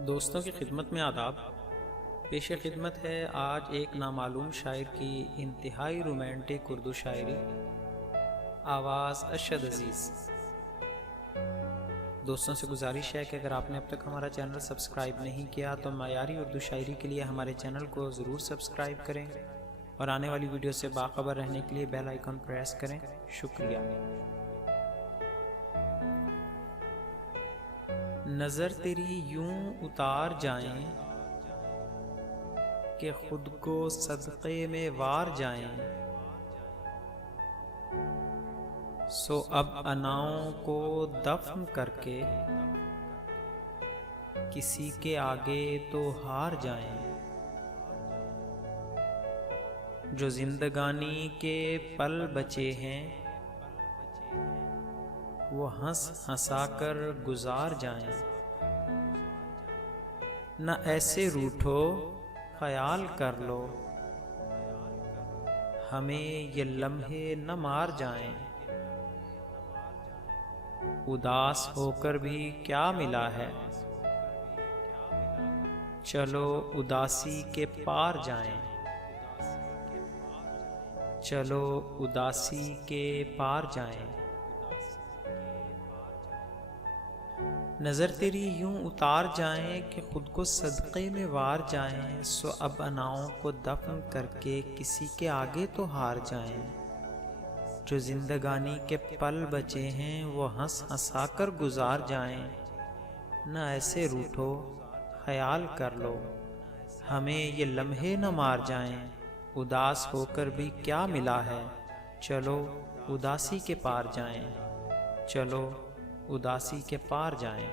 दोस्तों की खिदमत में आदाब। पेश खिदमत है आज एक नामालूम शायर की इंतहाई रोमांटिक उर्दू शायरी, आवाज़ अरशद अजीज़। दोस्तों से गुजारिश है कि अगर आपने अब तक हमारा चैनल सब्सक्राइब नहीं किया तो मयारी उर्दू शायरी के लिए हमारे चैनल को ज़रूर सब्सक्राइब करें और आने वाली वीडियो से बाखबर रहने के लिए बेल आइकन प्रेस करें। शुक्रिया। नज़र तेरी यूं उतार जाएं कि खुद को सदक़े में वार जाएं, सो अब अनाओं को दफन करके किसी के आगे तो हार जाएं। जो जिंदगानी के पल बचे हैं वो हंस हंसाकर गुजार जाएं। न ऐसे रूठो ख्याल कर लो, हमें ये लम्हे न मार जाएं। उदास होकर भी क्या मिला है, चलो उदासी के पार जाएं। चलो उदासी के पार जाएं। नज़र तेरी यूं उतार जाएं कि खुद को सदक़े में वार जाएं, सो अब अनाओं को दफन करके किसी के आगे तो हार जाएं। जो जिंदगानी के पल बचे हैं वो हंस हंसाकर गुजार जाएं। न ऐसे रूठो ख्याल कर लो, हमें ये लम्हे न मार जाएं। उदास होकर भी क्या मिला है, चलो उदासी के पार जाएं। चलो उदासी के पार जाएं।